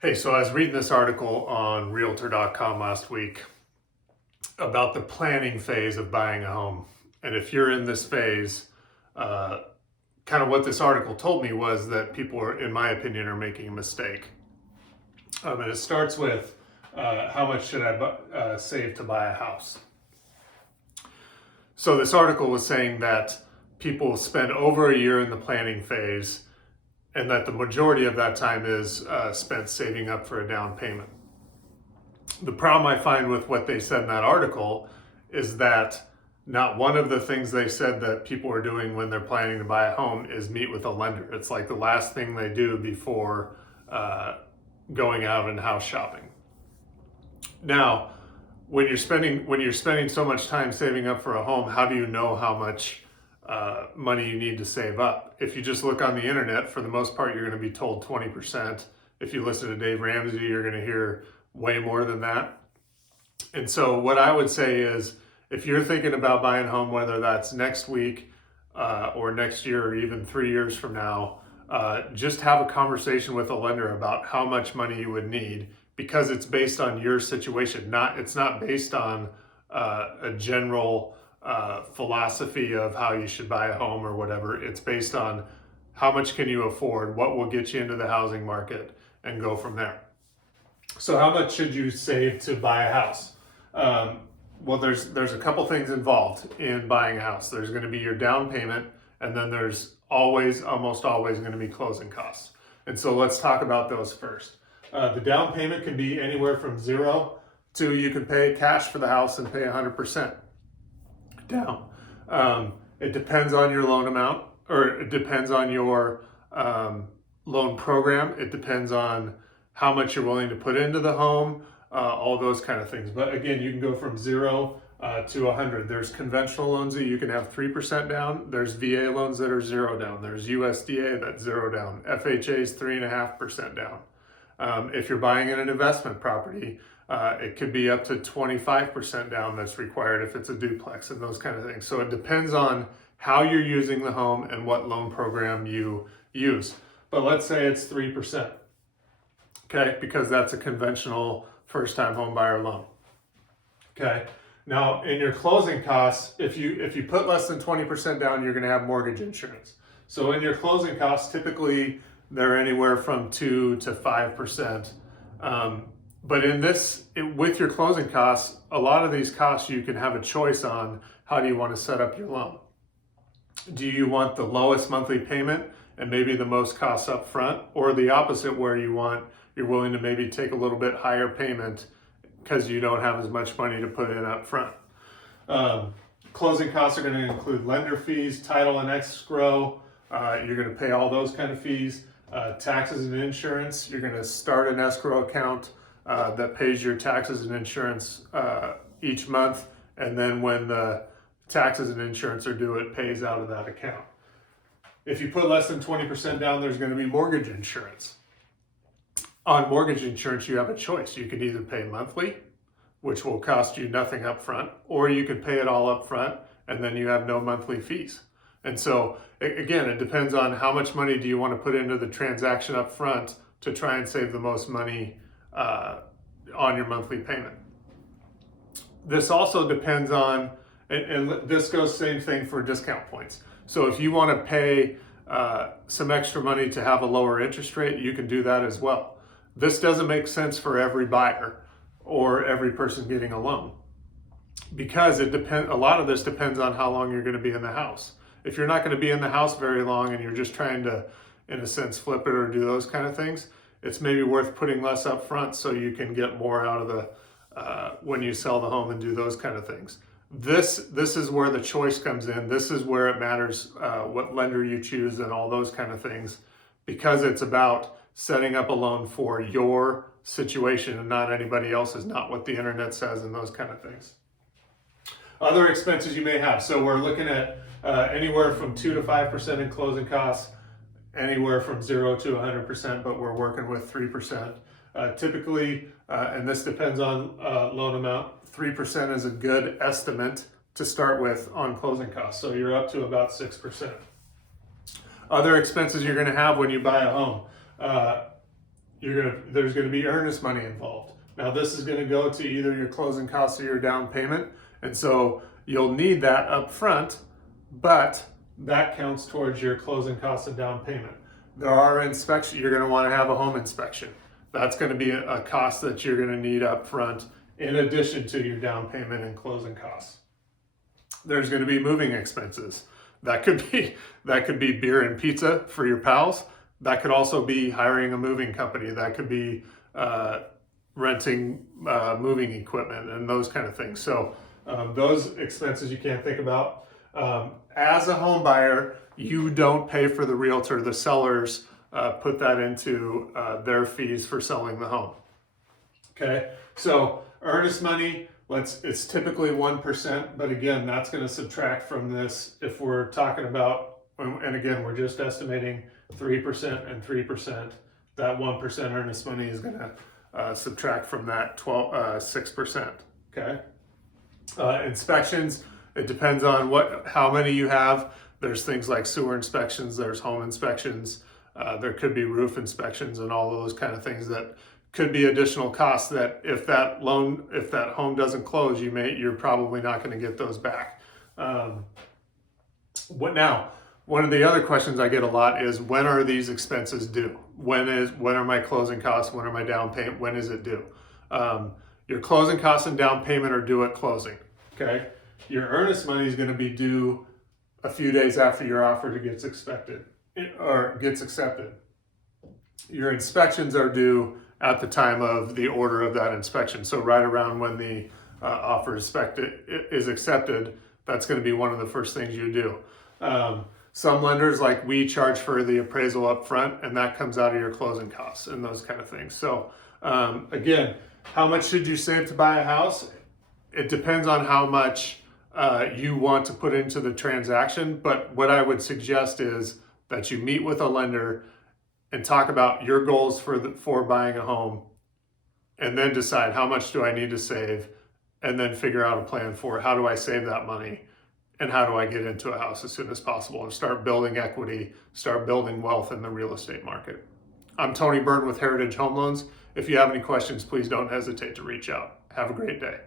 Hey, so I was reading this article on Realtor.com last week about the planning phase of buying a home. And if you're in this phase, uh, kind of what this article told me was that people are, in my opinion, are making a mistake. And it starts with how much should I save to buy a house? So this article was saying that people spend over a year in the planning phase and that the majority of that time is spent saving up for a down payment. The problem I find with what they said in that article is that not one of the things they said that people are doing when they're planning to buy a home is meet with a lender. It's like the last thing they do before going out and house shopping. Now, when you're spending so much time saving up for a home, how do you know how much money you need to save up? If you just look on the internet, for the most part, you're going to be told 20%. If you listen to Dave Ramsey, you're going to hear way more than that. And so what I would say is, if you're thinking about buying a home, whether that's next week or next year or even 3 years from now, just have a conversation with a lender about how much money you would need, because it's based on your situation. It's not based on a general philosophy of how you should buy a home or whatever. It's based on how much can you afford, what will get you into the housing market, and go from there. So how much should you save to buy a house? Well, there's a couple things involved in buying a house. There's going to be your down payment, and then there's almost always going to be closing costs. And so let's talk about those first. The down payment can be anywhere from 0 to you can pay cash for the house and pay 100% down. It depends on your loan amount, or it depends on your loan program. It depends on how much you're willing to put into the home, all those kind of things. But again, you can go from 0 to 100. There's conventional loans that you can have 3% down. There's VA loans that are 0 down. There's USDA that's 0 down. FHA is 3.5% down. If you're buying in an investment property, it could be up to 25% down that's required if it's a duplex and those kind of things. So it depends on how you're using the home and what loan program you use. But let's say it's 3%, okay? Because that's a conventional first-time home buyer loan, okay? Now, in your closing costs, if you put less than 20% down, you're gonna have mortgage insurance. So in your closing costs, typically they're anywhere from 2 to 5%. But with your closing costs, a lot of these costs you can have a choice on how do you want to set up your loan. Do you want the lowest monthly payment and maybe the most costs up front, or the opposite where you're willing to maybe take a little bit higher payment because you don't have as much money to put in up front? Closing costs are going to include lender fees, title and escrow. You're going to pay all those kind of fees. Taxes and insurance, you're going to start an escrow account that pays your taxes and insurance each month, and then when the taxes and insurance are due, it pays out of that account. If you put less than 20% down, there's going to be mortgage insurance. On mortgage insurance, you have a choice. You can either pay monthly, which will cost you nothing up front, or you can pay it all up front and then you have no monthly fees. And so, again, it depends on how much money do you want to put into the transaction up front to try and save the most money on your monthly payment. This also depends on, and this goes same thing for discount points. So if you want to pay some extra money to have a lower interest rate, you can do that as well. This doesn't make sense for every buyer or every person getting a loan, because a lot of this depends on how long you're going to be in the house. If you're not going to be in the house very long and you're just trying to, in a sense, flip it or do those kind of things, it's maybe worth putting less up front so you can get more out of the when you sell the home and do those kind of things. This is where the choice comes in. This is where it matters what lender you choose and all those kind of things, because it's about setting up a loan for your situation and not anybody else's, not what the internet says and those kind of things. Other expenses you may have. So we're looking at anywhere from 2 to 5% in closing costs, anywhere from 0 to 100%, but we're working with 3%. Typically, and this depends on loan amount, 3% is a good estimate to start with on closing costs. So you're up to about 6%. Other expenses you're going to have when you buy a home. there's going to be earnest money involved. Now this is going to go to either your closing costs or your down payment, and so you'll need that up front, but that counts towards your closing costs and down payment. There are inspections. You're going to want to have a home inspection. That's going to be a cost that you're going to need up front in addition to your down payment and closing costs. There's going to be moving expenses. That could be beer and pizza for your pals. That could also be hiring a moving company. That could be renting moving equipment and those kind of things. So those expenses you can't think about. As a home buyer, you don't pay for the realtor. The sellers put that into their fees for selling the home. Okay, so earnest money, it's typically 1%, but again, that's going to subtract from this if we're talking about, and again, we're just estimating 3% and 3%. That 1% earnest money is going to subtract from that 6%. Okay, inspections. It depends on how many you have. There's things like sewer inspections, there's home inspections, there could be roof inspections and all of those kind of things that could be additional costs that if that home doesn't close, you're probably not going to get those back. One of the other questions I get a lot is, when are these expenses due? When are my closing costs? When are my down payment? When is it due? Your closing costs and down payment are due at closing. Okay. Your earnest money is going to be due a few days after your offer gets accepted. Your inspections are due at the time of the order of that inspection. So right around when the offer is accepted, that's going to be one of the first things you do. Some lenders, like we, charge for the appraisal up front, and that comes out of your closing costs and those kind of things. So again, how much should you save to buy a house? It depends on how much you want to put into the transaction, but what I would suggest is that you meet with a lender and talk about your goals for buying a home, and then decide how much do I need to save, and then figure out a plan for how do I save that money and how do I get into a house as soon as possible and start building equity, start building wealth in the real estate market. I'm Tony Byrne with Heritage Home Loans. If you have any questions, please don't hesitate to reach out. Have a great day.